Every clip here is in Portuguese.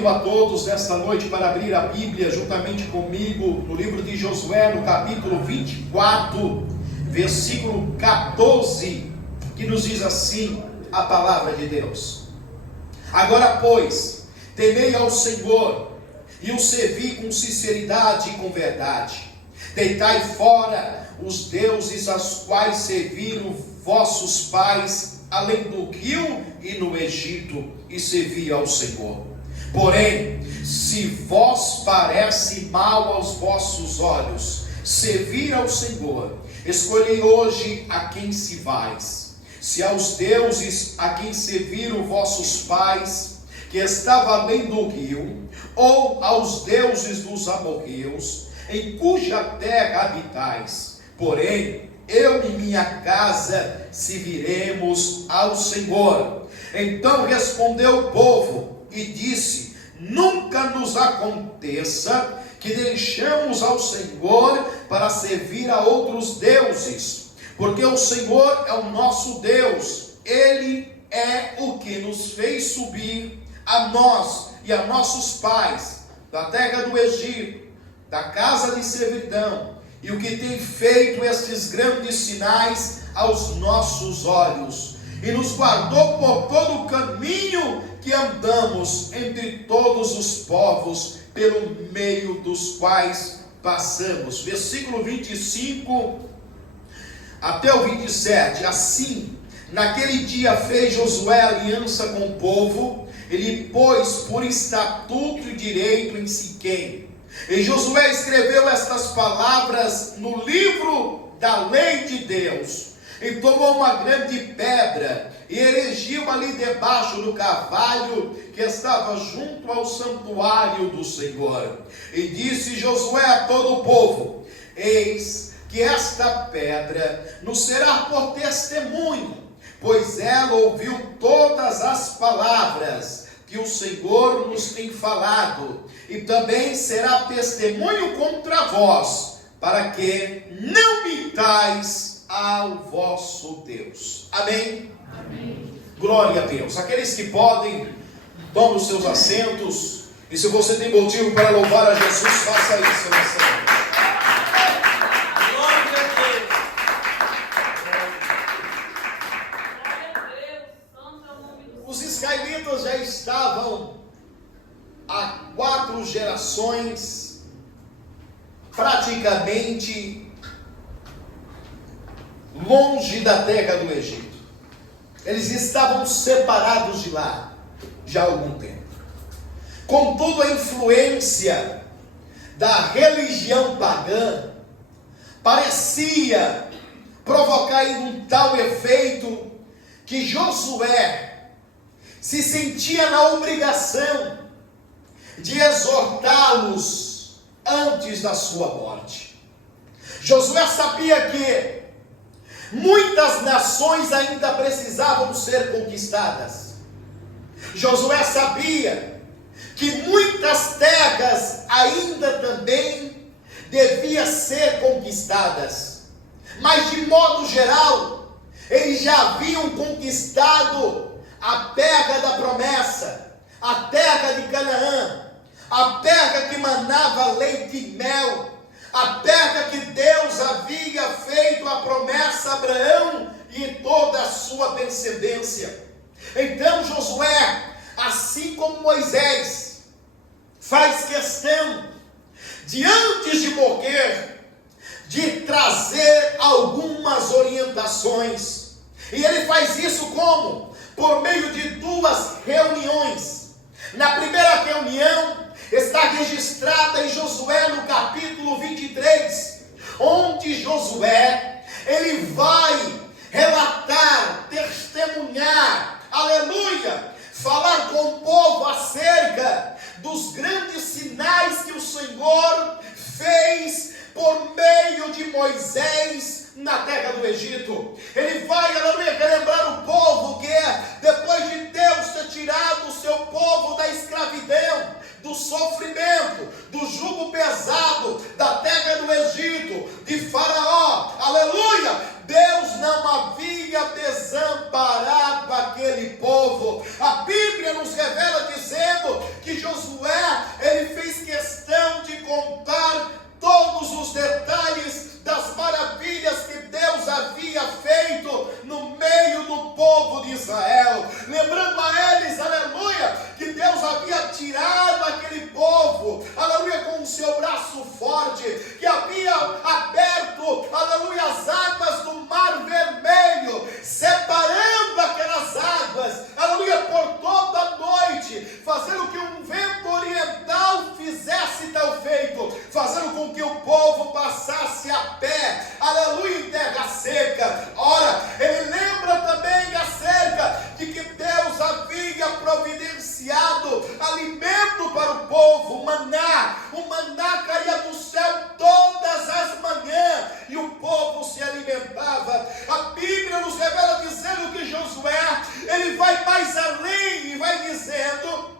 Convido a todos nesta noite para abrir a Bíblia juntamente comigo no livro de Josué, no capítulo 24, versículo 14, que nos diz assim a palavra de Deus: Agora, pois, temei ao Senhor e o servi com sinceridade e com verdade. Deitai fora os deuses aos quais serviram vossos pais, além do rio e no Egito, e servi ao Senhor. Porém, se vos parece mal aos vossos olhos servir ao Senhor, escolhei hoje a quem servais: se aos deuses a quem serviram vossos pais, que estava além do rio, ou aos deuses dos amorreus, em cuja terra habitais. Porém, eu e minha casa serviremos ao Senhor. Então respondeu o povo e disse: nunca nos aconteça que deixemos ao Senhor para servir a outros deuses, porque o Senhor é o nosso Deus. Ele é o que nos fez subir a nós e a nossos pais da terra do Egito, da casa de servidão, e o que tem feito estes grandes sinais aos nossos olhos, e nos guardou por todo o caminho que andamos entre todos os povos pelo meio dos quais passamos. Versículo 25 até o 27. Assim, naquele dia fez Josué aliança com o povo, ele pôs por estatuto e direito em Siquém. E Josué escreveu estas palavras no livro da lei de Deus, e tomou uma grande pedra e erigiu ali debaixo do carvalho que estava junto ao santuário do Senhor. E disse Josué a todo o povo: eis que esta pedra nos será por testemunho, pois ela ouviu todas as palavras que o Senhor nos tem falado, e também será testemunho contra vós, para que não mintais ao vosso Deus. Amém? Amém. Glória a Deus. Aqueles que podem, tomem os seus assentos, e se você tem motivo para louvar a Jesus, faça isso nessa noite. Os israelitas já estavam há 4 gerações praticamente longe da terra do Egito. Eles estavam separados de lá já há algum tempo. Contudo, a influência da religião pagã parecia provocar um tal efeito que Josué se sentia na obrigação de exortá-los antes da sua morte. Josué sabia que muitas nações ainda precisavam ser conquistadas. Josué sabia que muitas terras ainda também deviam ser conquistadas. Mas de modo geral, eles já haviam conquistado a terra da promessa, a terra de Canaã, a terra que manava leite e mel, a terra que Deus havia feito a promessa a Abraão e toda a sua descendência. Então Josué, assim como Moisés, faz questão de, antes de morrer, de trazer algumas orientações. E ele faz isso como? Por meio de 2 reuniões. Na primeira reunião está registrada em Josué no capítulo 23, onde Josué, ele vai relatar, testemunhar, aleluia, falar com o povo acerca dos grandes sinais que o Senhor fez por meio de Moisés na terra do Egito. Ele vai, aleluia, relembrar o povo que depois de Deus ter tirado o seu povo da escravidão, do sofrimento, do jugo pesado da terra do Egito, de Faraó, aleluia, Deus não havia desamparado aquele povo. A Bíblia nos revela dizendo que que Josué, ele fez questão de contar todos os detalhes das maravilhas que Deus havia feito no meio do povo de Israel, lembrando a eles, aleluia, que Deus havia tirado aquele povo, aleluia, com o seu braço forte, que havia aberto, aleluia, as águas do Mar Vermelho, separando aquelas águas, aleluia, por toda a noite, fazendo que um vento oriental fizesse tal feito, fazendo com que o povo passasse a pé, aleluia, em terra seca. Ora, ele lembra também acerca de que Deus havia providenciado alimento para o povo, o maná caía do céu todas as manhãs, e o povo se alimentava. A Bíblia nos revela dizendo que Josué, ele vai mais além e vai dizendo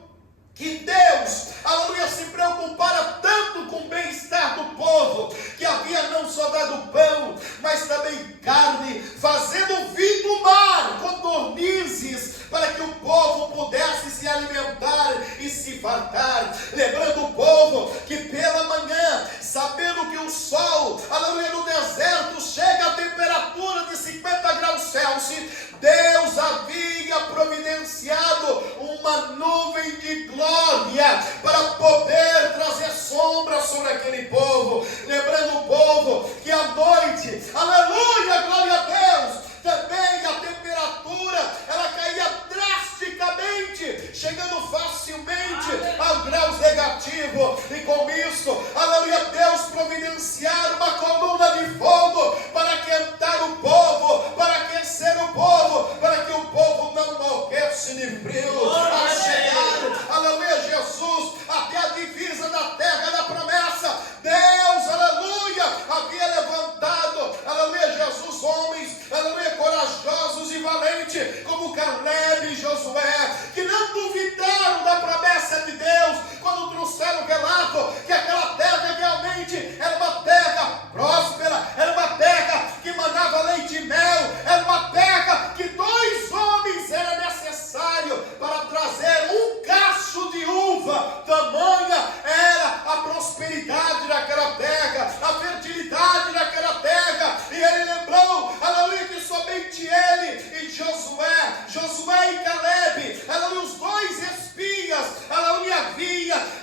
que Deus, aleluia, se preocupara tanto com o bem-estar do povo, que havia não só dado pão, mas também carne, fazendo vir do mar codornizes, para que o povo pudesse se alimentar e se fartar. Lembrando o povo que pela manhã, sabendo que o sol, aleluia, no deserto chega a temperatura de 50 graus Celsius, Deus havia providenciado uma nuvem de glória para poder trazer sombra sobre aquele povo. Lembrando o povo que à noite, aleluia, glória a Deus, também a temperatura, ela caía drasticamente, chegando facilmente a graus negativos, e com isso, aleluia, Deus providenciar uma coluna de fogo para aquentar o povo, para aquecer o povo, para que o povo não morresse de frio, a chegar, aleluia, Jesus, até a divisa da terra da promessa. Deus, aleluia, havia levantado, aleluia, Jesus, homens, aleluia, corajosos e valentes, como Caleb e Josué, que não duvidaram da promessa de Deus, quando trouxeram o relato que aquela terra realmente era uma terra próspera, era uma terra que manava leite e mel, era uma terra que 2 homens era necessário para trazer um cacho de uva. Tamanha era a prosperidade daquela terra, a fertilidade daquela terra. E ele lembrou, aleluia, que somente ele e Josué e Caleb, aleluia, os 2 espias, aleluia,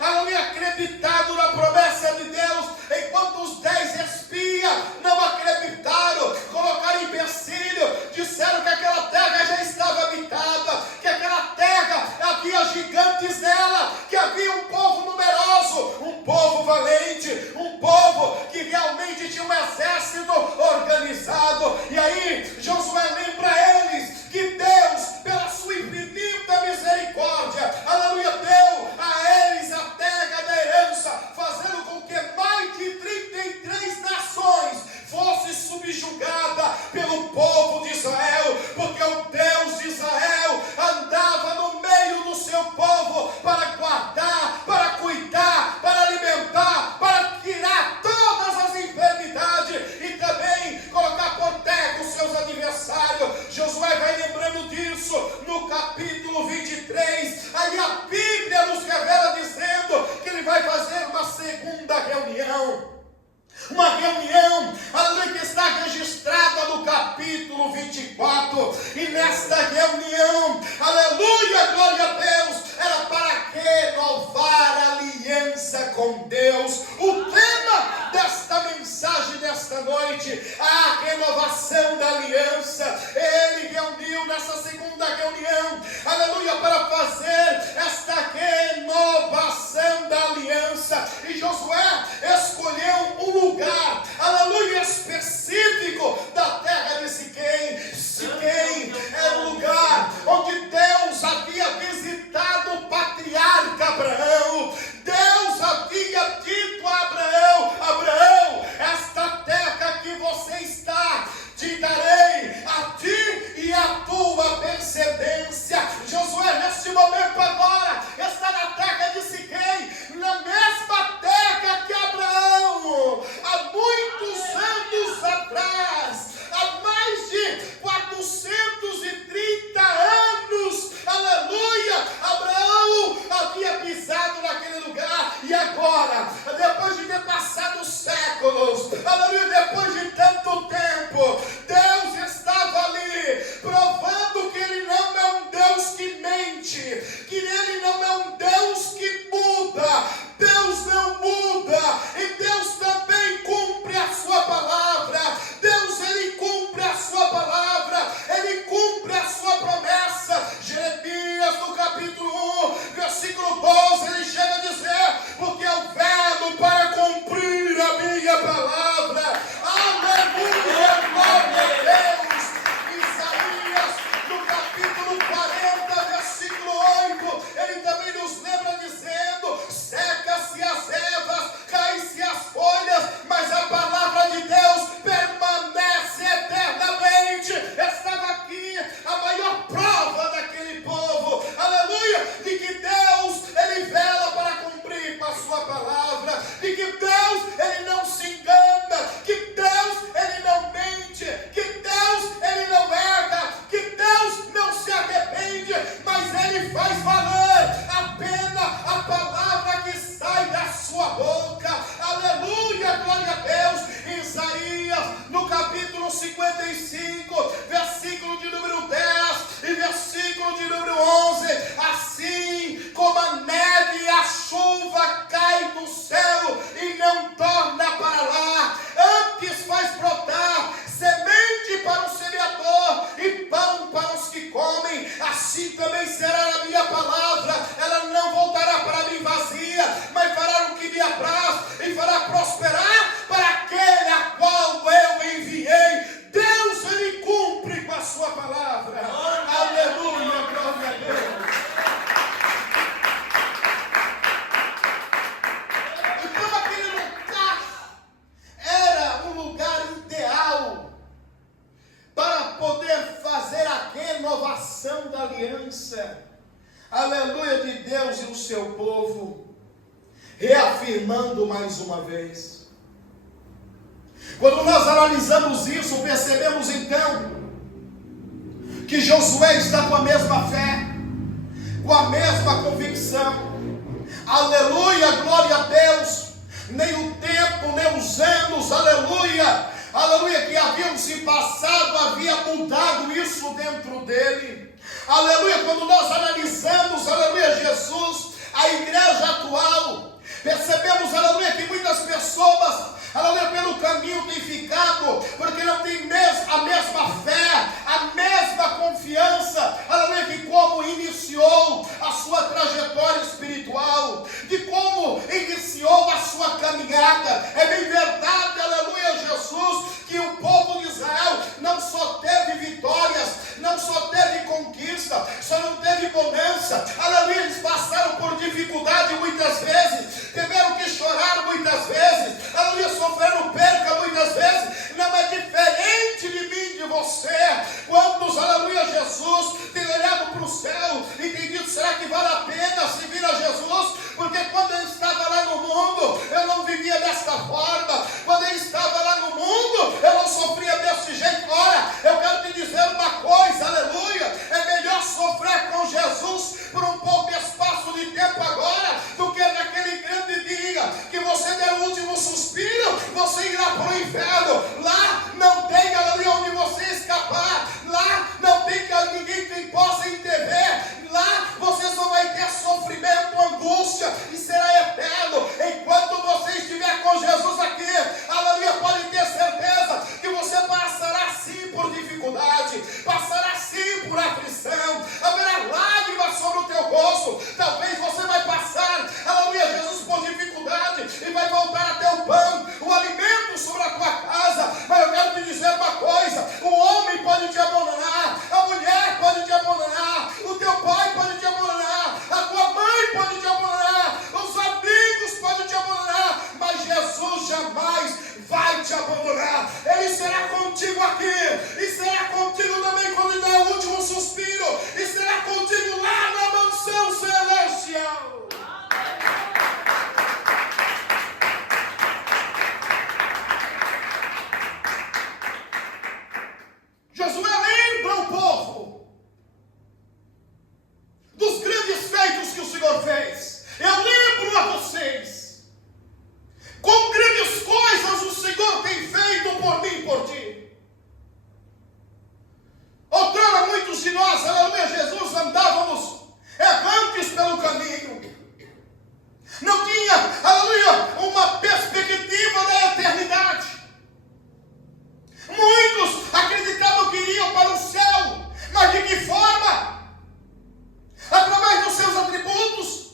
havia acreditado na promessa de Deus, enquanto os 10 espias não acreditaram, colocaram empecilho, disseram que aquela terra já estava habitada, que aquela terra havia gigantes nela, que havia um povo numeroso, um povo valente, um povo que realmente tinha um exército organizado. E aí Josué lembra a eles que Deus, pela sua infinita misericórdia, aleluia, deu a eles a terra da herança, fazendo com que mais de 33 nações fosse subjugada pelo povo de Israel, porque o Deus de Israel andava no meio do seu povo para guardar, para cuidar, para alimentar, para tirar todas as enfermidades e também colocar por terra os seus adversários. Josué vai lembrando disso no capítulo 23. Aí a Bíblia nos revela dizendo que ele vai fazer uma segunda reunião. Uma reunião, aleluia, que está registrada no capítulo 24. E nesta reunião, aleluia, glória a Deus, era para renovar a aliança com Deus. O tema desta mensagem desta noite, a renovação da aliança. Ele reuniu nessa segunda reunião, aleluia, para fazer esta renovação da aliança. E Josué escolheu um lugar, aleluia, específico da terra de Siquém. Siquém era o lugar onde Deus havia visitado o patriarca Abraão. Deus havia dito a Abraão: Abraão, esta terra que você está, te darei a ti e a tua descendência. Josué, nesse momento agora, renovação da aliança, aleluia, de Deus e o seu povo, reafirmando mais uma vez. Quando nós analisamos isso, percebemos então que Josué está com a mesma fé, com a mesma convicção. Aleluia, glória a Deus. Nem o tempo, nem os anos, aleluia, aleluia, que haviam se passado, havia mudado isso dentro dele. Aleluia, quando nós analisamos, aleluia, Jesus, a igreja atual, percebemos, aleluia, que muitas pessoas, aleluia, pelo caminho têm ficado, porque não tem a mesma fé, a mesma confiança, aleluia, que como iniciou a sua trajetória espiritual, de como iniciou a sua caminhada. É bem verdade, aleluia, Jesus, que o povo de Israel não só teve vitórias, não só teve conquista, só não teve bonança, aleluia, eles passaram por dificuldade muitas vezes, tiveram que chorar muitas vezes, aleluia, sofreram perca muitas vezes. Não é diferente de mim, de você. Quantos, aleluia, Jesus, tem olhado para o céu e tem dito, será que vale a pena seguir a Jesus? Porque quando eu estava lá no mundo, eu não vivia desta forma. Quando eu estava lá no mundo, eu não sofria desse jeito. Ora, eu quero te dizer uma coisa, aleluia, é melhor sofrer com Jesus por um pouco espaço de tempo agora, do que naquele grande dia que você der o último suspiro, você irá para o inferno. Lá não tem, aleluia, onde você escapar. Lá não tem ninguém que possa intervir. Lá você só vai ter sofrimento, angústia, e será eterno. Enquanto você estiver com Jesus aqui, aleluia, pode ter certeza que você passará sim por dificuldade, passará sim por aflição, haverá lágrimas sobre o teu rosto. Talvez você vai passar, aleluia, Jesus, por dificuldade, e vai voltar a ter o pão, o alimento sobre a tua casa. Mas eu quero te dizer uma coisa: o homem pode te abandonar, a mulher pode te abandonar, o teu pai pode te abandonar, a tua mãe pode te abandonar, os amigos podem te abandonar, mas Jesus jamais vai te abandonar. Ele será contigo aqui, e será contigo também quando der o último suspiro, e será contigo lá na mansão celestial. Josué lembra o povo dos grandes feitos que o Senhor fez. Eu lembro a vocês quão grandes coisas o Senhor tem feito por mim e por ti. Outrora muitos de nós, aleluia, Jesus, andávamos errantes pelo caminho. Não tinha, aleluia, uma perspectiva da eternidade. Muitos acreditavam que iriam para o céu, mas de que forma? Através dos seus atributos,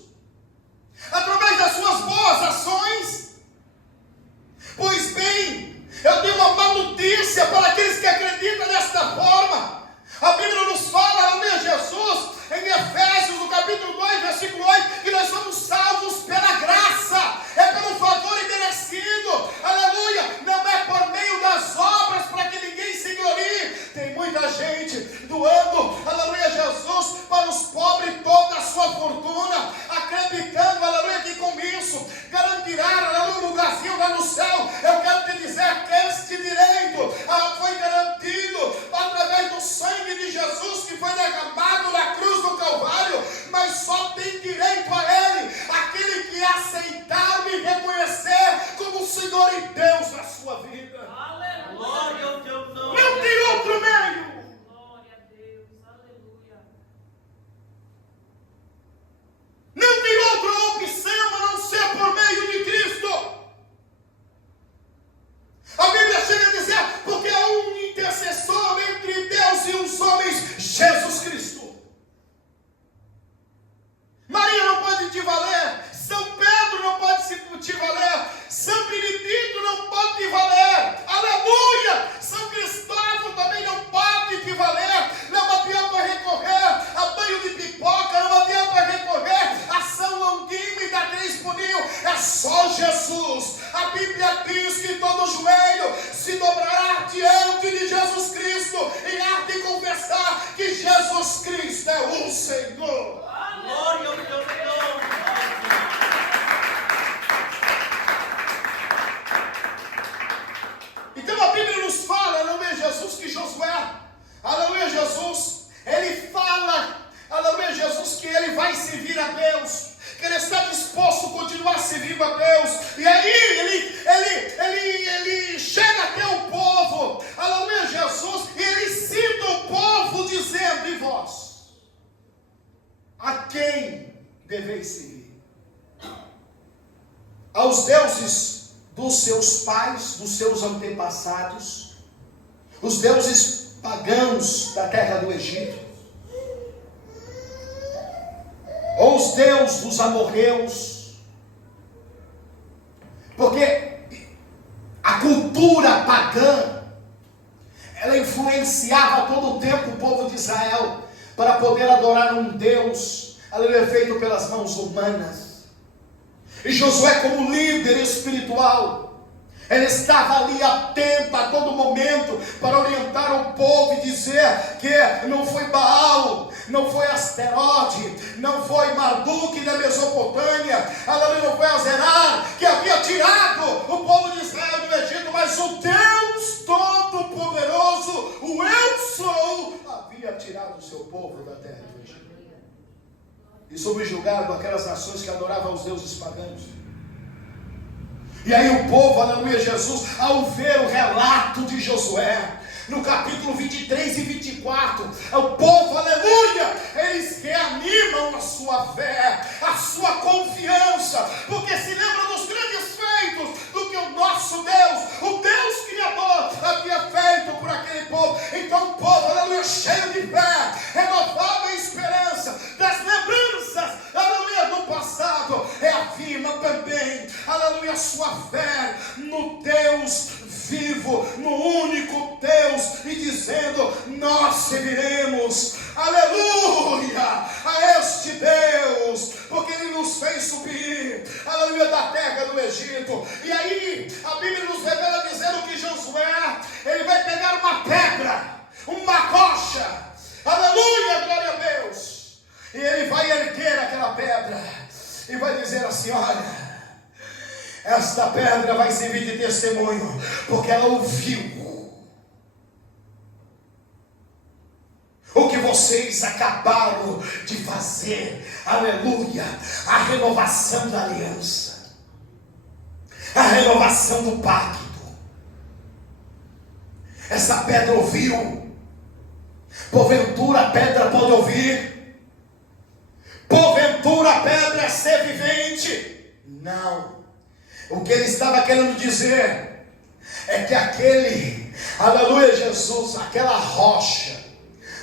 através das suas boas ações. Pois bem, eu tenho uma má notícia para aqueles que acreditam desta forma. A Bíblia nos fala, aleluia, Jesus, em Efésios, no capítulo 2, versículo 8, que nós somos salvos pela graça, é pelo favor imerecido, aleluia, não é por meio das obras para que ninguém se glorie. Tem muita gente doando, aleluia, Jesus, para os pobres toda a sua fortuna, acreditando, aleluia, que com isso garantirá, aleluia, um lugarzinho lá no céu. Eu quero te dizer que este direito foi garantido através do sangue de Jesus que foi derramado na cruz do Calvário, mas só tem direito a ele aquele que aceitar me reconhecer como Senhor e Deus na sua vida. Glória ao teu nome. Não tem outro meio. Glória a Deus. deveis seguir. Aos deuses dos seus pais, dos seus antepassados, os deuses pagãos da terra do Egito, ou os deuses dos amorreus, porque a cultura pagã, ela influenciava todo o tempo o povo de Israel, para poder adorar um Deus, aleluia, feito pelas mãos humanas. E Josué, como líder espiritual, ele estava ali atento a todo momento para orientar o povo e dizer que não foi Baal, não foi Asterote, não foi Marduk da Mesopotâmia, aleluia, não foi Azerar que havia tirado o povo de Israel do Egito, mas o Deus Todo-Poderoso, o Eu Sou, havia tirado o seu povo da terra do Egito e subjugado aquelas nações que adoravam os deuses pagãos. E aí o povo, aleluia, Jesus, ao ver o relato de Josué, no capítulo 23 e 24, o povo, aleluia, eles reanimam a sua fé, a sua confiança, porque se lembram dos grandes feitos do que o nosso Deus, o Deus Criador, havia feito por aquele povo. Então o povo, aleluia, cheio de fé, renovado em esperança, das lembranças, aleluia, do passado, reafirma também, aleluia, a sua fé no Deus vivo, no único Deus, e dizendo: nós serviremos, aleluia, a este Deus, porque Ele nos fez subir, aleluia, da terra do Egito. E aí a Bíblia nos revela dizendo que Josué, ele vai pegar uma pedra, uma rocha, aleluia, glória a Deus, e ele vai erguer aquela pedra e vai dizer assim: olha, esta pedra vai servir de testemunho, porque ela ouviu o que vocês acabaram de fazer, aleluia, a renovação da aliança, a renovação do pacto. Essa pedra ouviu. Porventura a pedra pode ouvir? Porventura a pedra é ser vivente? Não. O que ele estava querendo dizer é que aquele, aleluia, Jesus, aquela rocha,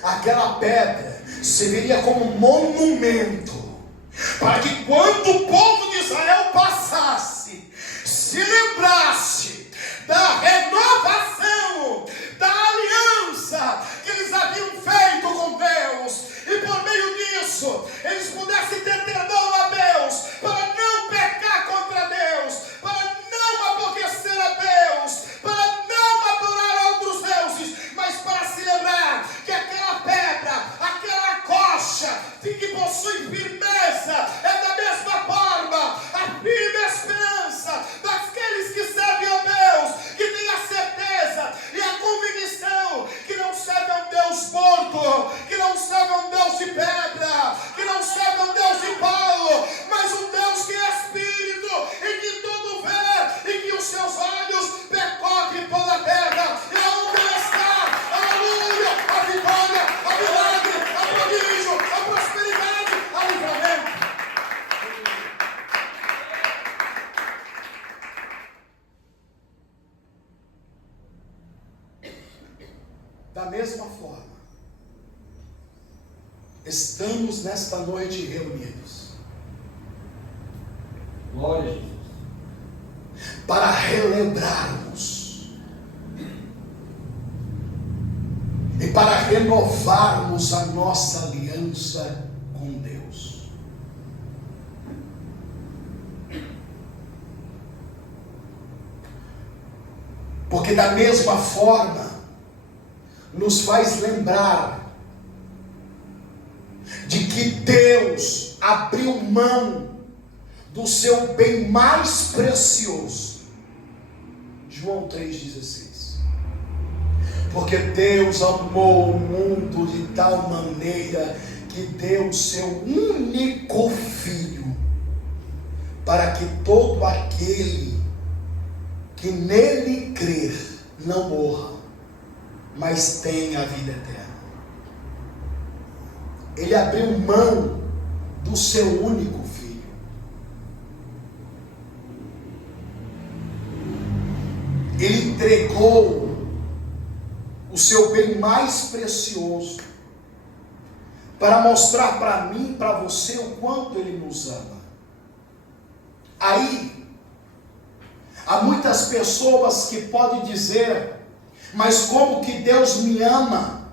aquela pedra, serviria como monumento, para que quando o povo de Israel passasse, se lembrasse da renovação, da aliança que eles haviam feito com Deus, e por meio disso, eles pudessem ter temor a Deus, para não pecar contra Deus, para não aborrecer a Deus, para não adorar outros deuses, mas para se lembrar que aquela pedra, aquela rocha, que possui firmeza, é da mesma forma a firme esperança daqueles que servem a Deus, que têm a certeza e a convicção que não serve a um Deus morto, que não serve a um Deus de pedra, que não serve a um Deus de pau, mas um Deus que é Espírito e que tudo vê, e que os seus olhos percorrem toda a terra, e aonde está, aleluia, a vitória, a milagre, a prodígio, a prosperidade, a livramento. Da mesma forma, estamos nesta noite reunidos, glória a Jesus, para relembrarmos e para renovarmos a nossa aliança com Deus. Porque da mesma forma nos faz lembrar de que Deus abriu mão do seu bem mais precioso. João 3,16. Porque Deus amou o mundo de tal maneira que deu o seu único Filho, para que todo aquele que nele crer não morra, mas tenha a vida eterna. Ele abriu mão do seu único filho. Ele entregou o seu bem mais precioso para mostrar para mim, para você, o quanto Ele nos ama. Aí, há muitas pessoas que podem dizer: mas como que Deus me ama,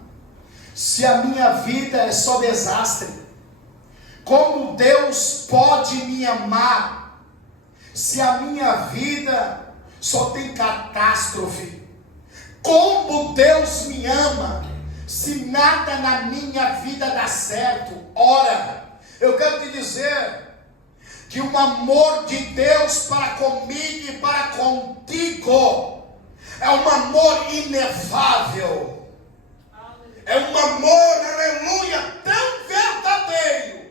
se a minha vida é só desastre? Como Deus pode me amar, se a minha vida só tem catástrofe? Como Deus me ama, se nada na minha vida dá certo? Ora, eu quero te dizer que o amor de Deus para comigo e para contigo é um amor inefável. É um amor, aleluia, tão verdadeiro,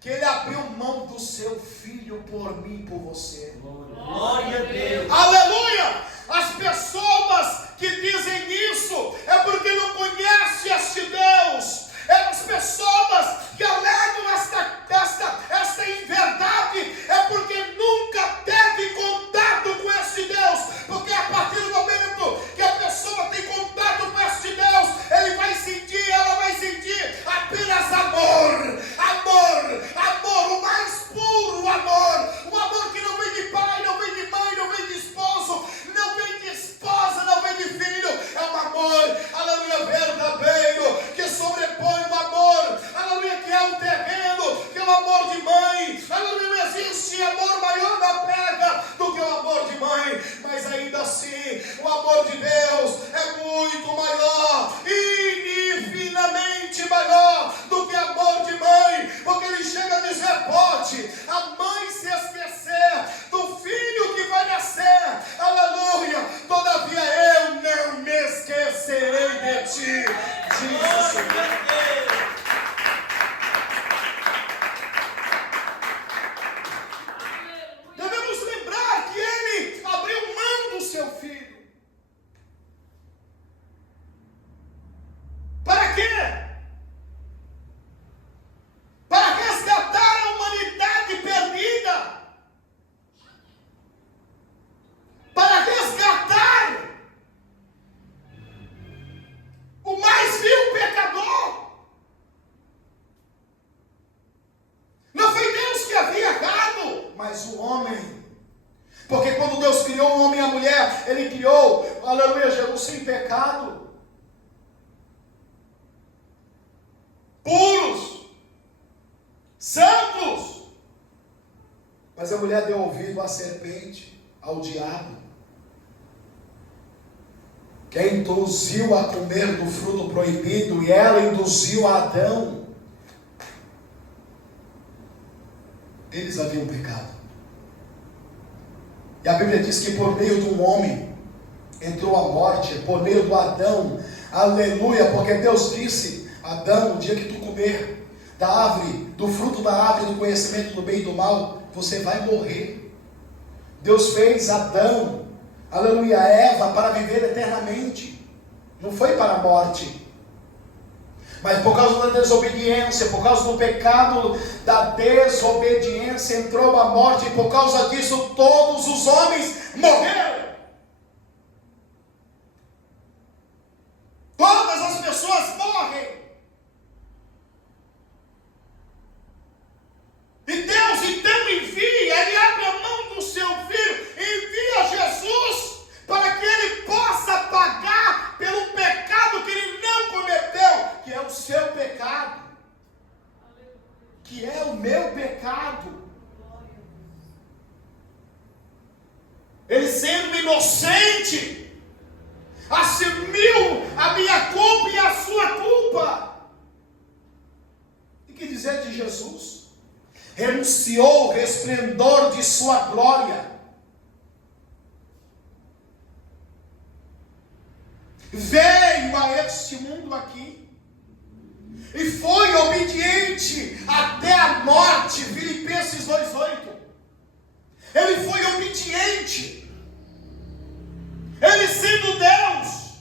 que Ele abriu mão do seu filho por mim e por você. Glória a Deus. Aleluia! As pessoas que dizem isso é porque não conhecem este Deus. É as pessoas que alegam esta inverdade é porque nunca teve contato com este Deus. Porque a partir do momento que a pessoa tem contato com este Deus, ela vai sentir apenas amor, o mais puro amor, o amor que não vem de pai, não vem de mãe, não vem de esposo, não vem de esposa, não vem de filho. É um amor, aleluia, verdadeiro, que sobrepõe o amor, aleluia, que é o terreno, que é o amor de mãe. Aleluia, não existe amor maior na terra do que o amor de mãe. Mas ainda assim, o amor de Deus é muito maior, infinitamente maior do que amor de mãe. Porque Ele chega a dizer: pode a mãe se esquecer do filho que vai nascer, aleluia, todavia eu não me esquecerei de ti, diz o Senhor. Devemos lembrar que Ele abriu mão do seu filho. Para quê? Para resgatar a humanidade perdida. Para resgatar o mais vil pecador. Não foi Deus que havia errado, mas o homem. Porque quando Deus criou o homem e a mulher, Ele criou, aleluia, Jesus sem pecado, puros, santos. Mas a mulher deu ouvido à serpente, ao diabo, que a induziu a comer do fruto proibido, e ela induziu a Adão. Eles haviam pecado. E a Bíblia diz que por meio de um homem entrou a morte, por meio do Adão, aleluia, porque Deus disse: Adão, o dia que tu comer da árvore, do fruto da árvore do conhecimento do bem e do mal, você vai morrer. Deus fez Adão, aleluia, Eva para viver eternamente, não foi para a morte. Mas por causa da desobediência, por causa do pecado da desobediência, entrou a morte, e por causa disso todos os homens morreram. Todas as pessoas morrem. E Deus então envia, Ele abre a mão do seu filho, envia Jesus para que Ele possa pagar pelo pecado que Ele não cometeu, que é o seu pecado, que é o meu pecado. Ele sendo inocente, assumiu a minha culpa e a sua culpa. E que dizer de Jesus? Renunciou o resplendor de sua glória, veio a este mundo aqui e foi obediente até a morte. Filipenses 2:8. Ele foi obediente. Ele sendo Deus,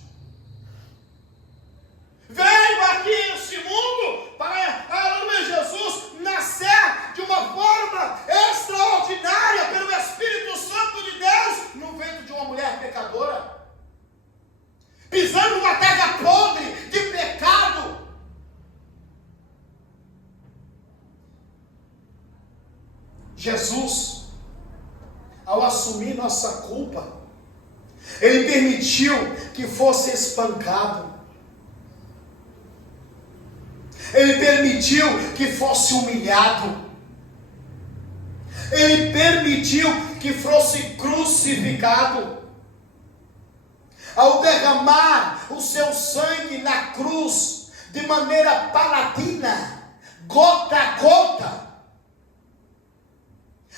veio aqui neste mundo para, aleluia, Jesus nascer Jesus, ao assumir nossa culpa, Ele permitiu que fosse espancado. Ele permitiu que fosse humilhado. Ele permitiu que fosse crucificado. Ao derramar o seu sangue na cruz, de maneira paulatina, gota a gota,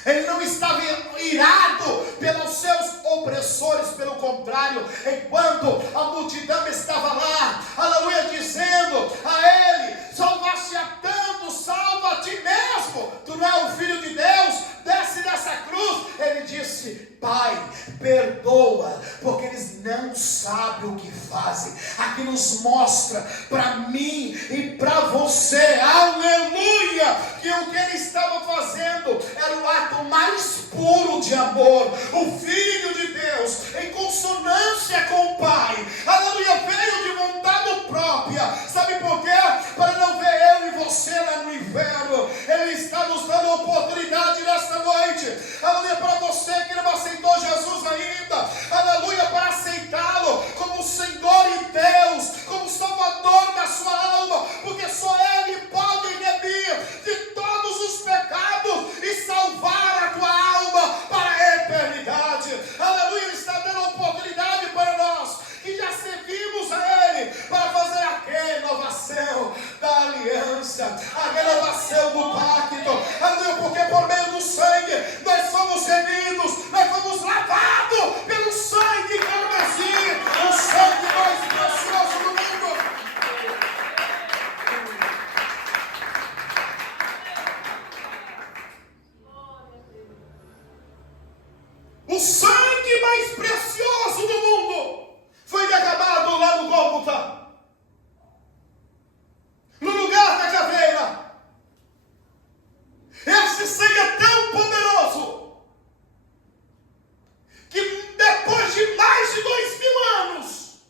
Ele não estava irado pelos seus opressores, pelo contrário, enquanto a multidão estava lá, aleluia, dizendo a Ele: salva-se a tanto, salva a ti mesmo, tu não é o Filho de Deus, desce dessa cruz. Ele disse: Pai, perdoa, porque eles não sabem o que fazem. Aqui nos mostra, para mim e para você, aleluia, que o que Ele estava fazendo era o ato mais puro de amor. O Filho de Deus, em consonância com o Pai, aleluia, veio de vontade própria. Sabe por quê? Para não ver eu e você lá no inferno. Ele está nos dando a oportunidade nesta noite, aleluia, para você que não aceitou Jesus ainda, aleluia, para aceitá-lo como Senhor e Deus, como Salvador da sua alma, porque só Ele pode remir de todos os pecados e salvar a tua alma para a eternidade. Aleluia, Ele está dando a oportunidade para nós que já servimos a Ele, para fazer a renovação da aliança, a renovação do pacto, aleluia, porque por meio do sangue nós somos remidos, nós fomos lavados pelo sangue carmesim, o sangue mais precioso do mundo. O sangue mais precioso do mundo foi derramado lá no Gólgota, no lugar da caveira. Esse sangue é tão poderoso que depois de mais de 2000 anos,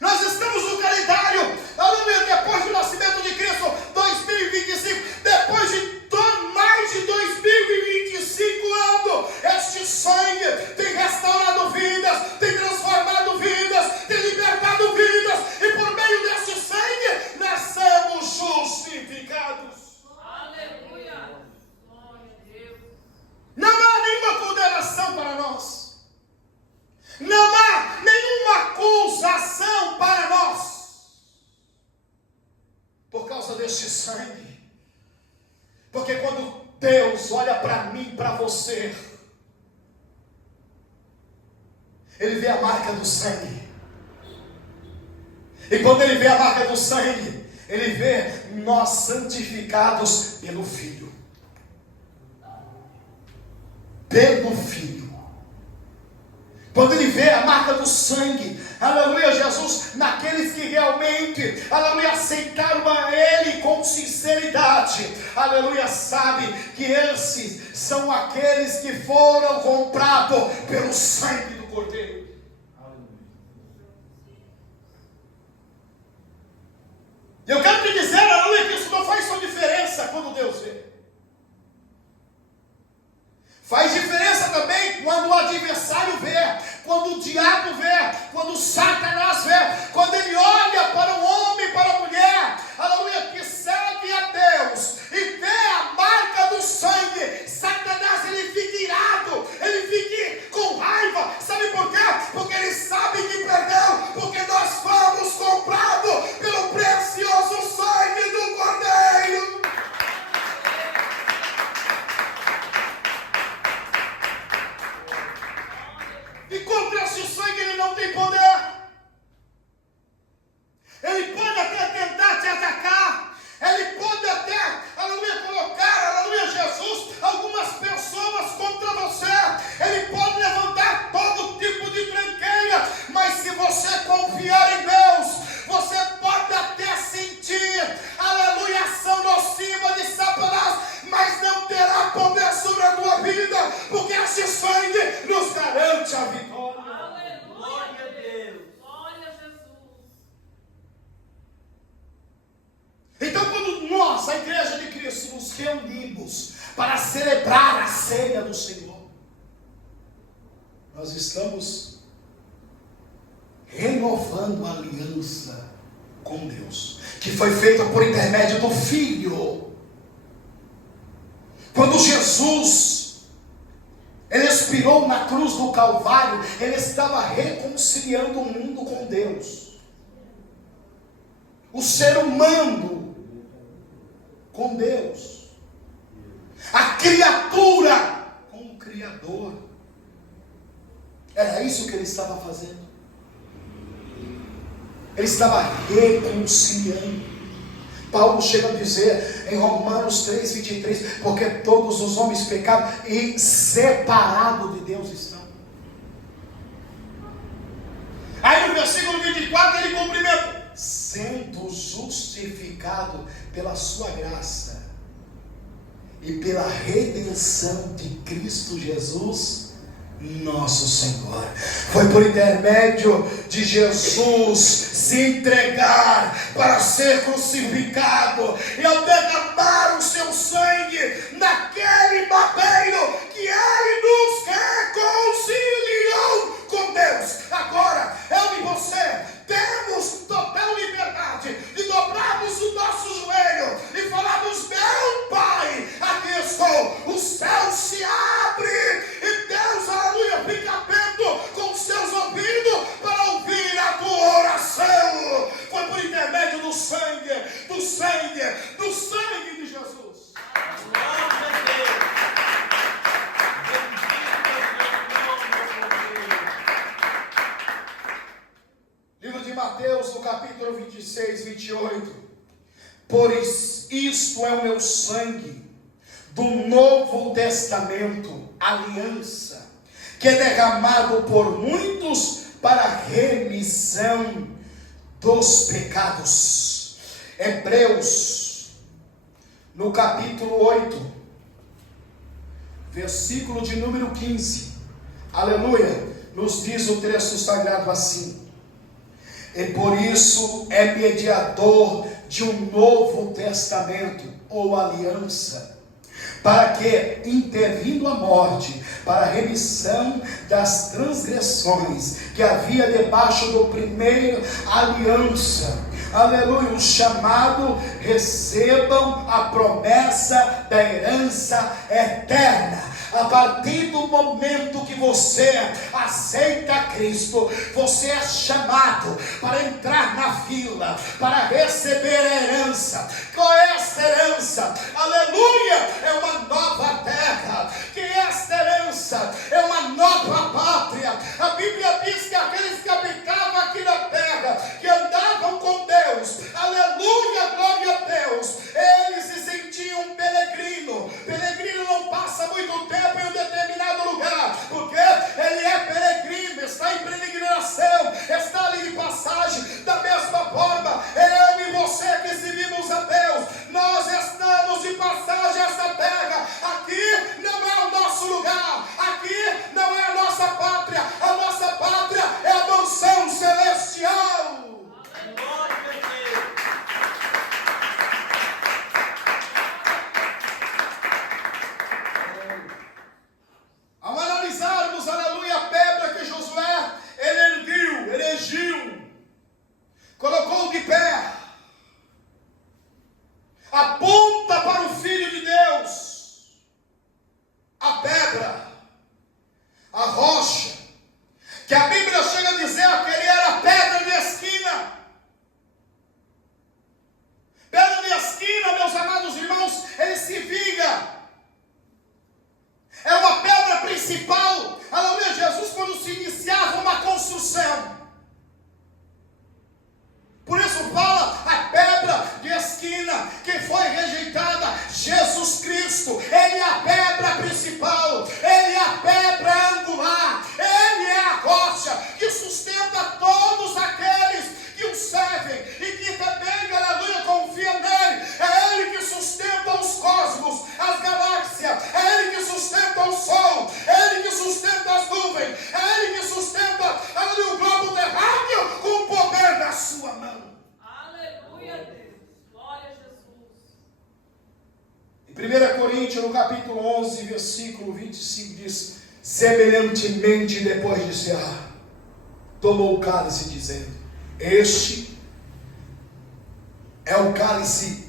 nós estamos no calendário, aleluia, depois do nascimento de Cristo, 2025, depois de mais de 2025 anos, este sangue tem restaurado vidas, tem transformado vidas, tem libertado vidas, e por meio deste sangue nós somos justificados. Aleluia. Glória a Deus. Não há nenhuma condenação para nós. Não há nenhuma acusação para nós. Por causa deste sangue. Porque quando Deus olha para mim, para você, Ele vê a marca do sangue. E quando Ele vê a marca do sangue, Ele vê nós santificados pelo Filho. Pelo Filho. Quando Ele vê a marca do sangue, aleluia, Jesus, naqueles que realmente, aleluia, aceitaram a Ele com sinceridade, aleluia, sabe que esses são aqueles que foram comprados pelo sangue do Cordeiro. Eu quero te dizer, aleluia, que isso não faz só diferença quando Deus vê. Faz diferença também quando o adversário vê, quando o diabo vê, quando Satanás vê, quando ele olha para o homem, para a mulher, aleluia, que serve a Deus e vê a marca do sangue. Satanás, ele fica irado, ele fica com raiva. Sabe por quê? Porque ele sabe que perdeu, porque nós fomos comprados pelo precioso sangue do Cordeiro. E contra esse sangue ele não tem poder. Ele pode até tentar te atacar. Ele pode até, aleluia, colocar, aleluia, Jesus, algumas pessoas contra você. Ele pode levantar todo tipo de tranqueira. Mas se você confiar em Deus, você pode até sentir, aleluia, ação nociva de Satanás, mas não terá poder sobre a tua vida, porque esse sangue nos garante a vitória. Aleluia. Glória a Deus. Glória a Jesus. Então, quando nós, a igreja de Cristo, isso nos reunimos para celebrar a ceia do Senhor. Nós estamos renovando a aliança com Deus, que foi feita por intermédio do Filho. Quando Jesus, ele expirou na cruz do Calvário, ele estava reconciliando o mundo com Deus. O ser humano com Deus. A criatura com o Criador. Era isso que ele estava fazendo. Ele estava reconciliando. Paulo chega a dizer em Romanos 3:23, porque todos os homens pecaram e separados de Deus estão. Aí no versículo 24 ele cumprimenta: sendo justificado pela sua graça e pela redenção de Cristo Jesus, nosso Senhor. Foi por intermédio de Jesus se entregar para ser crucificado, e ao derramar o seu sangue naquele madeiro, que ele nos reconciliou com Deus. Agora eu e você temos total liberdade de dobrarmos o nosso joelho e falarmos: meu Pai, aqui estou. O céu se abre e Deus, aleluia, fica atento com os seus ouvidos para ouvir a tua oração. Foi por intermédio do sangue de Jesus. Livro de Mateus, no capítulo 26, 28. Pois isto é o meu sangue do Novo Testamento, aliança, que é derramado por muitos para a remissão dos pecados. Hebreus, no capítulo 8, versículo de número 15, aleluia, nos diz o texto sagrado assim: e por isso é mediador de um novo testamento ou aliança, para que, intervindo a morte, para a remissão das transgressões que havia debaixo do primeiro aliança, aleluia, o chamado recebam a promessa da herança eterna. A partir do momento que você aceita Cristo, você é chamado para entrar na fila, para receber a herança. Qual é essa herança? Aleluia! É uma nova terra. Que esta herança é uma nova pátria. A Bíblia diz que aqueles que habitavam aqui na terra, que andavam com Deus, aleluia, glória a Deus, eles se sentiam peregrino. Peregrino não passa muito tempo em um determinado lugar, porque ele é peregrino, está em peregrinação, está ali de passagem. Da mesma forma, eu e você que servimos a Deus, nós estamos de passagem a essa terra, 1 Coríntios, no capítulo 11, versículo 25, diz: semelhantemente, depois de cear, tomou o cálice, dizendo: este é o cálice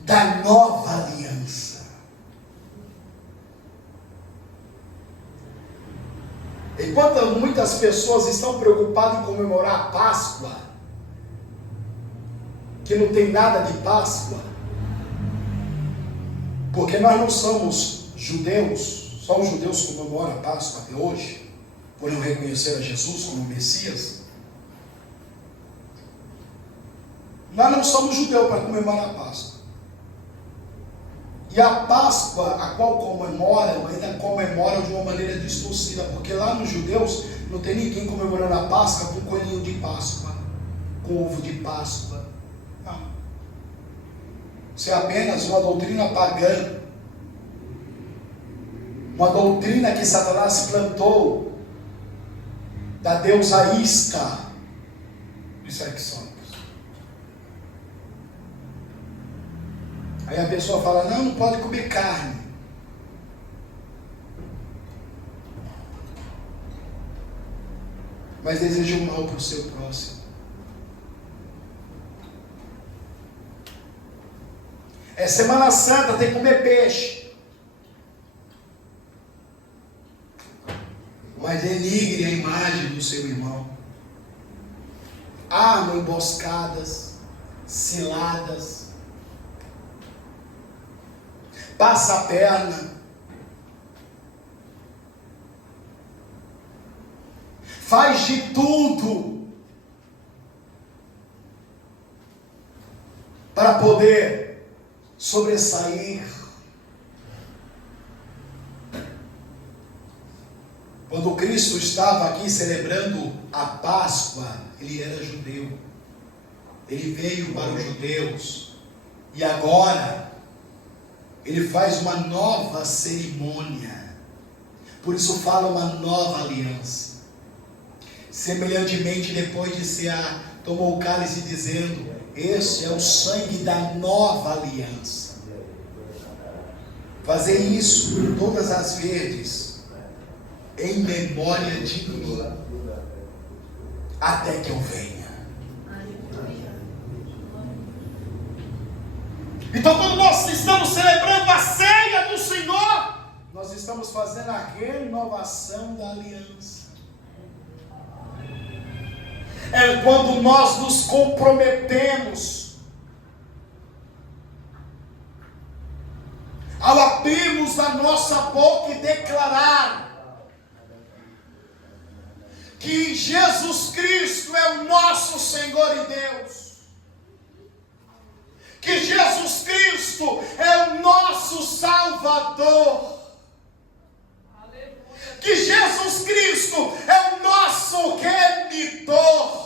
da nova aliança. Enquanto muitas pessoas estão preocupadas em comemorar a Páscoa, que não tem nada de Páscoa, porque nós não somos judeus, só os judeus comemoram a Páscoa até hoje, por não reconhecer a Jesus como Messias. Nós não somos judeus para comemorar a Páscoa. E a Páscoa, a qual comemoram, ainda comemoram de uma maneira distorcida, porque lá nos judeus não tem ninguém comemorando a Páscoa com coelhinho de Páscoa, com ovo de Páscoa. Não. Isso é apenas uma doutrina pagã, uma doutrina que Satanás plantou da deusa Isca. Isso é que somos. Aí a pessoa fala: não pode comer carne. Mas deseja o mal para o seu próximo. É Semana Santa, tem que comer peixe. Mas denigre a imagem do seu irmão. Arma emboscadas, ciladas. Passa a perna. Faz de tudo para poder sobressair. Quando Cristo estava aqui celebrando a Páscoa, ele era judeu. Ele veio para os judeus. E agora ele faz uma nova cerimônia. Por isso fala uma nova aliança. Semelhantemente, depois de cear, tomou o cálice, dizendo: este é o sangue da nova aliança. Fazer isso todas as vezes, em memória de mim, até que eu venha. Então, quando nós estamos celebrando a ceia do Senhor, nós estamos fazendo a renovação da aliança. É quando nós nos comprometemos, ao abrirmos a nossa boca e declarar que Jesus Cristo é o nosso Senhor e Deus, que Jesus Cristo é o nosso Salvador, que Jesus Cristo é o nosso Redentor.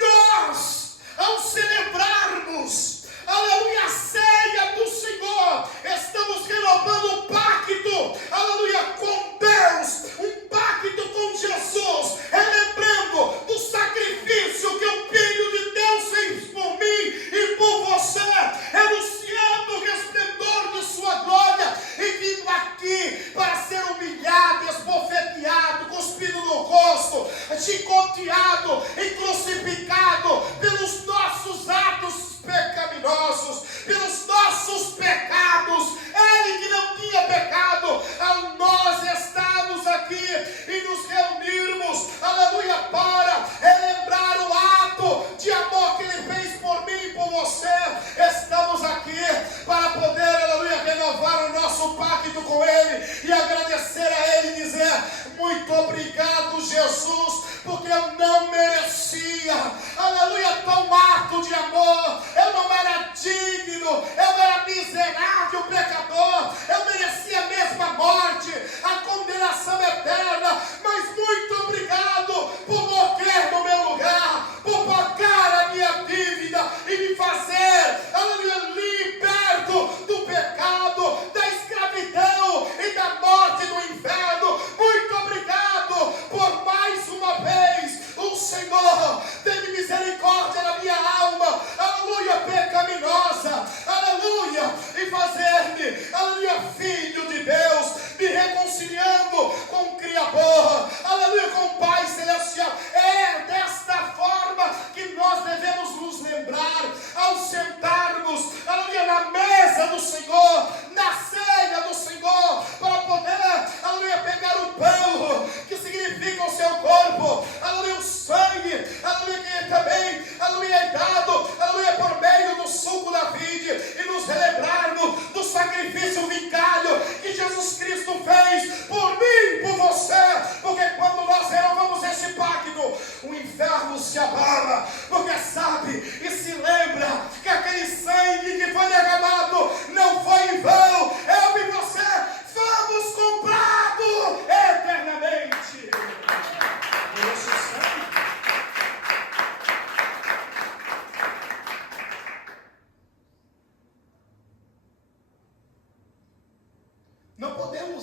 Nós, ao celebrarmos, aleluia, a ceia do Senhor, estamos renovando o pacto, aleluia, com Deus, um pacto com Jesus, relembrando do sacrifício que o Filho de Deus fez por mim e por você, anunciando o resplendor de sua glória e vindo aqui para ser humilhado, esbofeteado, cuspido no rosto, chicoteado e crucificado pelos nossos atos pecaminosos, pelos nossos pecados. Ele que não tinha pecado, ao nós estarmos aqui e nos reunirmos, aleluia, para relembrar o ato de amor que Ele fez por mim e por você, estamos aqui para poder, aleluia, renovar o nosso pacto com Ele e agradecer a Ele e dizer: muito obrigado, Jesus, porque eu não merecia, aleluia, tão ato de amor. Eu não era digno, eu era miserável, pecador, eu merecia a mesma morte, a condenação eterna, mas muito obrigado por morrer no meu lugar, por pagar a minha dívida e me fazer, aleluia, liberto do pecado, da escravidão e da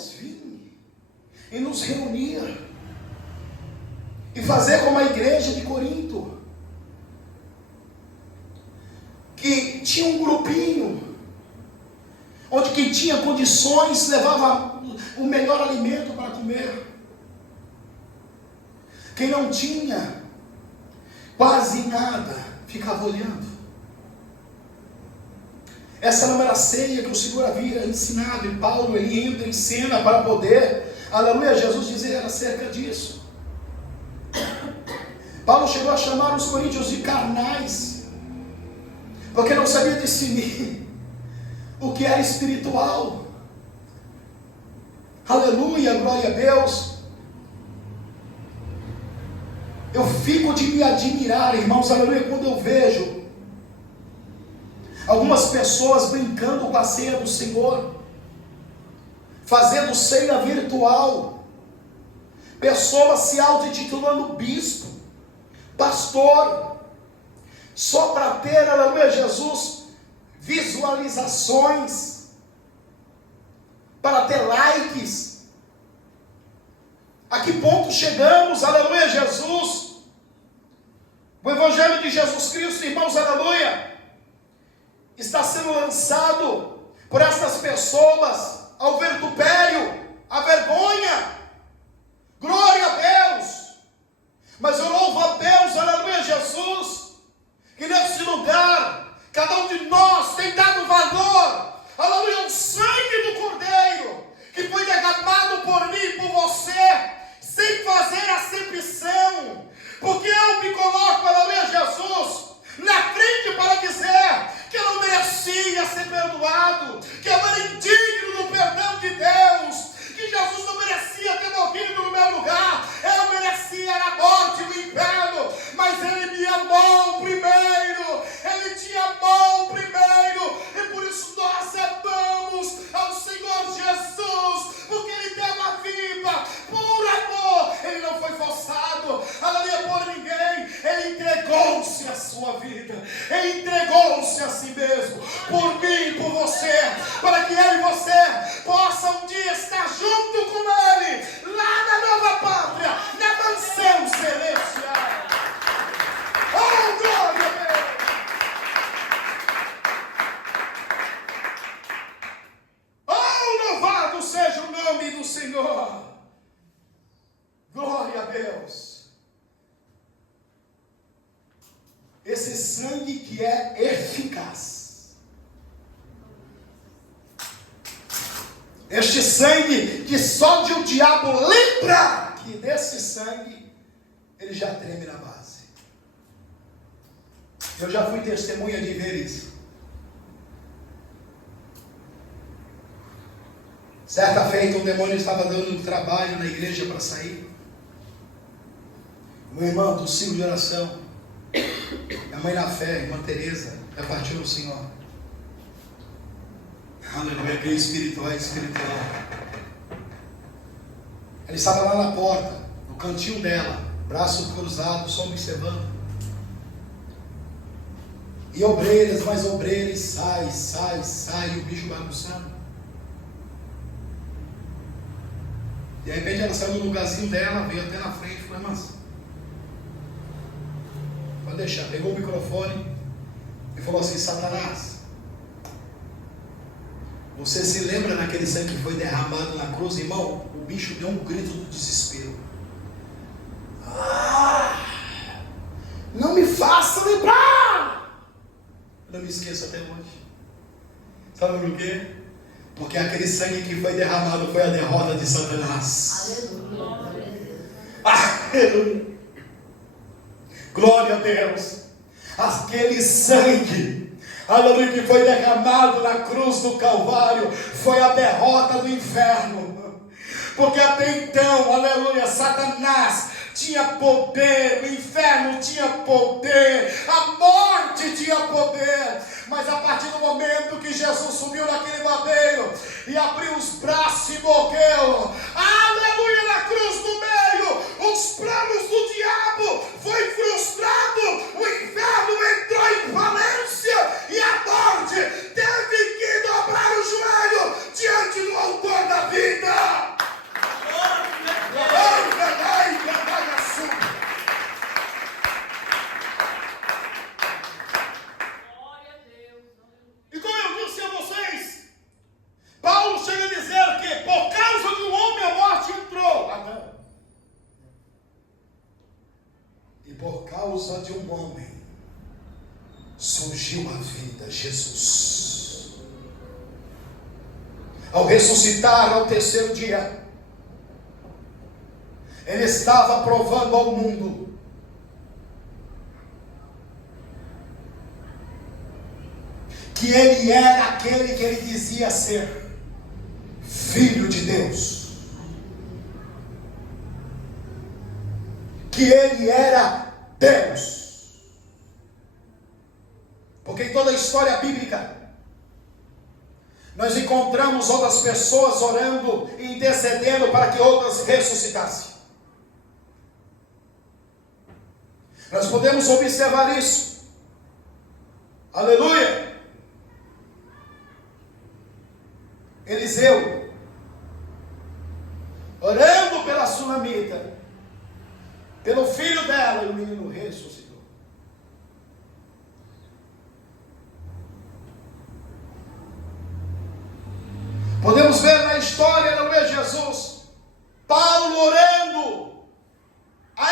nós vir e nos reunir e fazer como a igreja de Corinto, que tinha um grupinho, onde quem tinha condições levava o melhor alimento para comer, quem não tinha quase nada ficava olhando. Essa não era a ceia que o Senhor havia ensinado, e Paulo ele entra em cena para poder, aleluia, Jesus dizer acerca disso. Paulo chegou a chamar os coríntios de carnais, porque não sabia discernir o que era espiritual. Aleluia, glória a Deus. Eu fico de me admirar, irmãos, aleluia, quando eu vejo algumas pessoas brincando com a ceia do Senhor, fazendo ceia virtual, pessoas se auto-intitulando bispo, pastor, só para ter, aleluia, Jesus, visualizações, para ter likes. A que ponto chegamos, aleluia, Jesus? O Evangelho de Jesus Cristo, irmãos, aleluia, está sendo lançado por essas pessoas ao vitupério, à vergonha. Glória a Deus. Mas eu louvo a Deus, aleluia, Jesus, que nesse lugar, cada um de nós tem dado valor, aleluia, o sangue do Cordeiro, que foi derramado por mim e por você, sem fazer acepção, porque eu me coloco, aleluia, Jesus, na frente para dizer que eu não merecia ser perdoado, que eu era indigno do perdão de Deus, que Jesus não merecia ter morrido no meu lugar, eu merecia a morte no inferno, mas Ele me amou primeiro, Ele te amou primeiro, e por isso nós amamos ao Senhor Jesus, porque Ele deu a vida por amor, Ele não foi forçado, aleluia, por ninguém, Ele entregou-se a sua vida, Ele entregou-se a si mesmo, por mim e por você, para que eu e você possam um dia estar junto com Ele, lá na nova pátria, na mansão celestial. Oh, glória a Deus! Oh, louvado seja o nome do Senhor! Glória a Deus! Esse sangue que é eficaz, este sangue que só de o diabo lembra que desse sangue ele já treme na base. Eu já fui testemunha de ver isso. Certa feita um demônio estava dando trabalho na igreja para sair. Uma irmã do ciclo de oração, a mãe na fé, irmã Teresa, já partiu no Senhor. Aleluia, que espiritual. Ela estava lá na porta, no cantinho dela, braço cruzado, só observando. E obreiras, mais obreiras, sai, o bicho bagunçando. De repente ela saiu do lugarzinho dela, veio até na frente e falou: irmãs, pode deixar. Pegou o microfone e falou assim: Satanás, você se lembra naquele sangue que foi derramado na cruz? Irmão, o bicho deu um grito do desespero. Não me faça lembrar! Eu não me esqueço até hoje. Sabe por quê? Porque aquele sangue que foi derramado foi a derrota de Satanás. Aleluia! Glória a Deus! Aquele sangue, aleluia, que foi derramado na cruz do Calvário, foi a derrota do inferno. Porque até então, aleluia, Satanás tinha poder, o inferno tinha poder, a morte tinha poder. Mas a partir do momento que Jesus subiu naquele madeiro e abriu os braços e morreu, aleluia, na cruz do meio, os planos do diabo foi frustrado, o inferno entrou em falência e a morte teve que dobrar o joelho diante do autor da vida. surgiu a vida, Jesus. Ao ressuscitar ao terceiro dia, ele estava provando ao mundo que ele era aquele que ele dizia ser, Filho de Deus. Que ele era Deus. Porque em toda a história bíblica nós encontramos outras pessoas orando e intercedendo para que outras ressuscitassem. Nós podemos observar isso. Aleluia! Eliseu, orando pela sunamita, pelo filho dela, e o menino ressuscitou. Podemos ver na história, aleluia, Jesus, Paulo orando a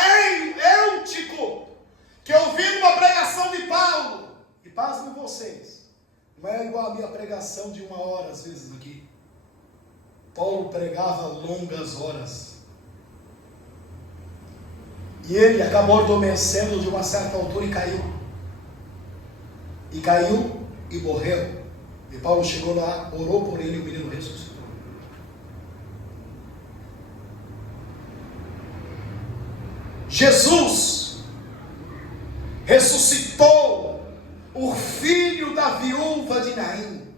Eutico, que ouvindo uma pregação de Paulo, e pasmem vocês, não é igual a minha pregação de 1 hora, às vezes aqui. Paulo pregava longas horas. E ele acabou adormecendo de uma certa altura e caiu. E caiu e morreu. E Paulo chegou lá, orou por ele e o menino ressuscitou. Jesus ressuscitou o filho da viúva de Naim.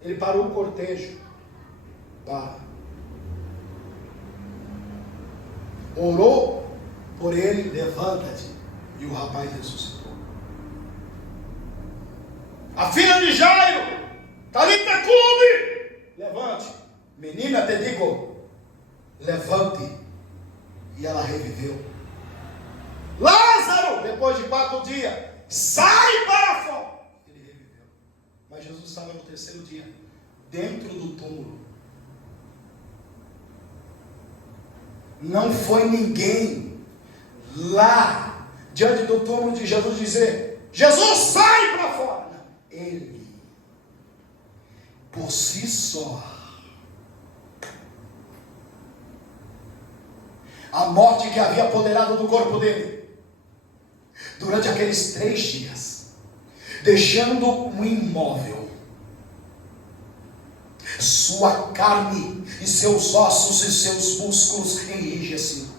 Ele parou o cortejo. Orou por ele, levanta-te. E o rapaz ressuscitou. A filha de Jairo, Talita cumi, levante. Menina, te digo, levante. E ela reviveu. Lázaro, depois de 4 dias, sai para fora. Ele reviveu. Mas Jesus estava no terceiro dia, dentro do túmulo. Não foi ninguém lá diante do túmulo de Jesus dizer: Jesus, sai para fora. Não. Ele, por si só, a morte que havia apoderado do corpo dele durante aqueles 3 dias, deixando-o imóvel, sua carne e seus ossos e seus músculos enrijecidos,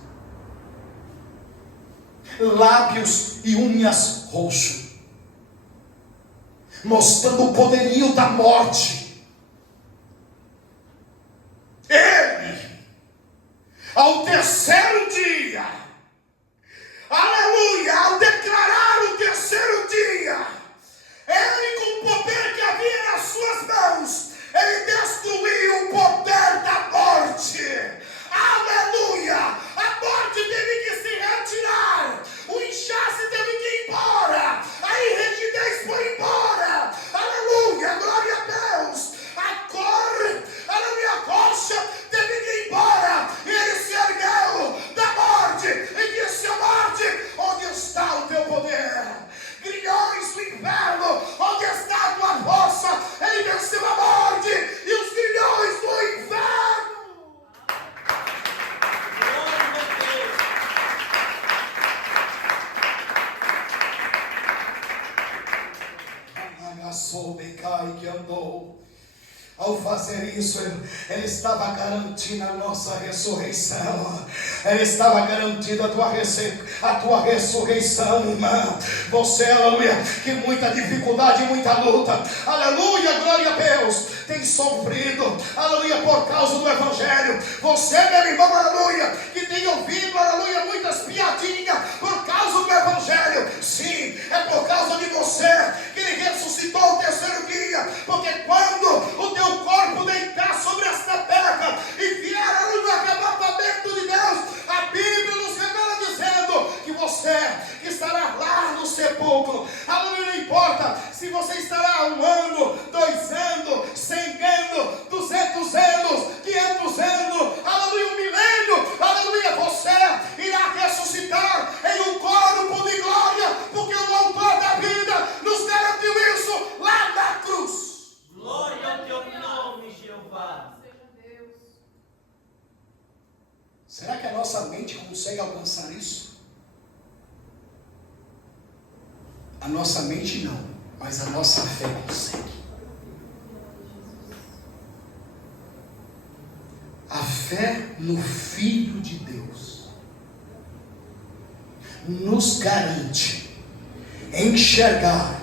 lábios e unhas roxos, mostrando o poderio da morte. Ele, ao terceiro dia, aleluia, ao declarar o terceiro dia, ele, com o poder que havia nas suas mãos, ele destruiu o poder da morte. Aleluia! A morte teve que se retirar, o inchaço teve que ir embora, a irrigidez foi embora. Aleluia! Glória a Deus! A cor, aleluia, roxa teve que ir embora. E ele se ergueu da morte e disse à morte: onde está o teu poder? Grilhões do inferno, onde está a tua força? Ele venceu a morte e os grilhões do inferno. Que andou. Ao fazer isso, ele estava garantindo a nossa ressurreição. Ele estava garantindo a tua ressurreição, irmã. Você, aleluia, que muita dificuldade, muita luta, aleluia, glória a Deus, tem sofrido, aleluia, por causa do Evangelho. Você, meu irmão, aleluia, que tem ouvido, aleluia, muitas piadinhas por causa do Evangelho. Sim, é por causa de você que ele ressuscitou o terceiro dia. Porque quando o teu corpo deitar sobre esta terra e vier o arrebatamento de Deus, a Bíblia nos revela dizendo que você estará lá no sepulcro. Aleluia, não importa se você estará 1 ano, 2 anos, 100 anos, 200 anos, 500 anos, aleluia, 1 milênio, aleluia, você irá ressuscitar em um corpo de glória, porque o autor da vida nos dá consegue alcançar isso? A nossa mente não, mas a nossa fé consegue. A fé no Filho de Deus nos garante enxergar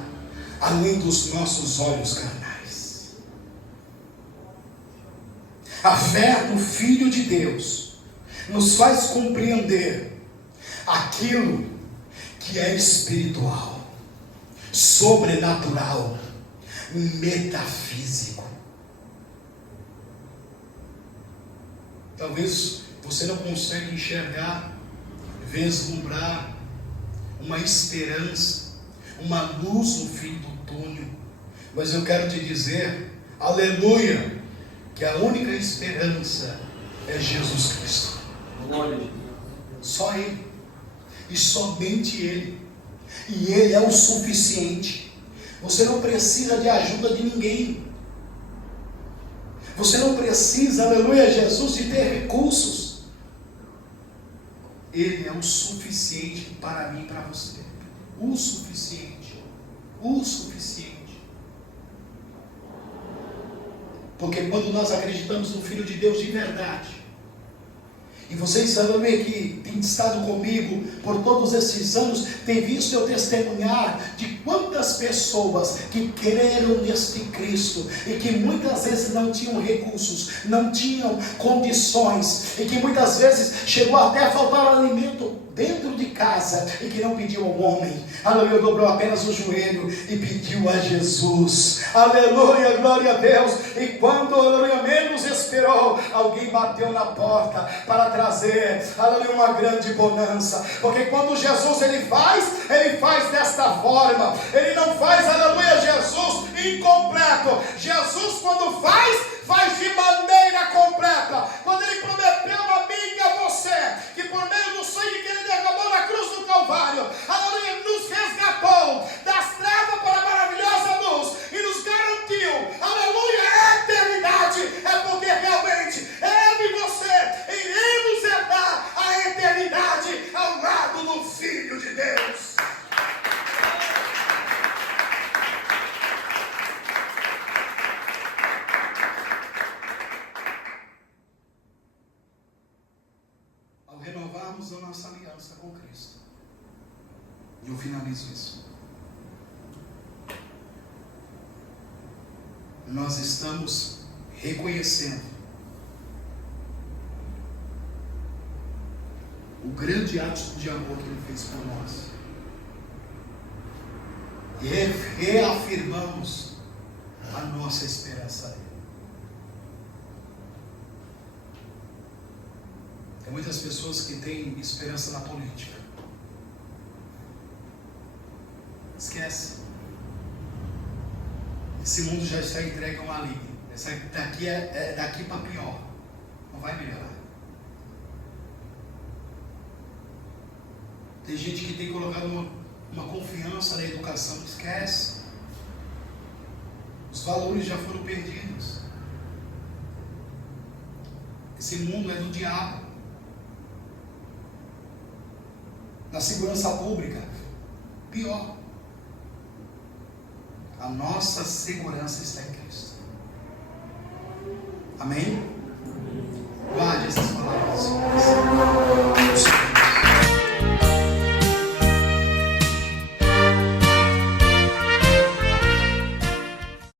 além dos nossos olhos carnais. A fé no Filho de Deus nos faz compreender aquilo que é espiritual, sobrenatural, metafísico. Talvez você não consiga enxergar, vislumbrar uma esperança, uma luz no fim do túnel, mas eu quero te dizer, aleluia, que a única esperança é Jesus Cristo. Só Ele, e somente Ele, e Ele é o suficiente. Você não precisa de ajuda de ninguém. Você não precisa, aleluia, Jesus, de ter recursos. Ele é o suficiente para mim e para você. O suficiente. O suficiente. Porque quando nós acreditamos no Filho de Deus de verdade, e vocês sabem que tem estado comigo por todos esses anos, tem visto eu testemunhar de quantas pessoas que creram neste Cristo e que muitas vezes não tinham recursos, não tinham condições, e que muitas vezes chegou até a faltar alimento dentro de casa e que não pediu ao homem, aleluia, dobrou apenas o joelho e pediu a Jesus, aleluia, glória a Deus. E quando, aleluia, menos esperou, alguém bateu na porta para trazer, aleluia, uma grande bonança. Porque quando Jesus ele faz desta forma, ele não faz, aleluia, Jesus incompleto. Jesus quando faz de maneira completa. Quando ele prometeu a mim e a você, que por meio do sangue que ele derramou na cruz do Calvário, aleluia, ele nos resgatou das trevas para a maravilhosa luz e nos garantiu, aleluia, a eternidade. É porque realmente eu e você iremos herdar a eternidade ao lado do Filho de Deus. Renovarmos a nossa aliança com Cristo. E eu finalizo isso. Nós estamos reconhecendo o grande ato de amor que Ele fez por nós. E reafirmamos a nossa esperança nele. Tem muitas pessoas que têm esperança na política. Esquece. Esse mundo já está entregue a um maligno. Essa daqui é daqui para pior. Não vai melhorar. Tem gente que tem colocado uma confiança na educação. Esquece. Os valores já foram perdidos. Esse mundo é do diabo. Na segurança pública, pior. A nossa segurança está em Cristo. Amém?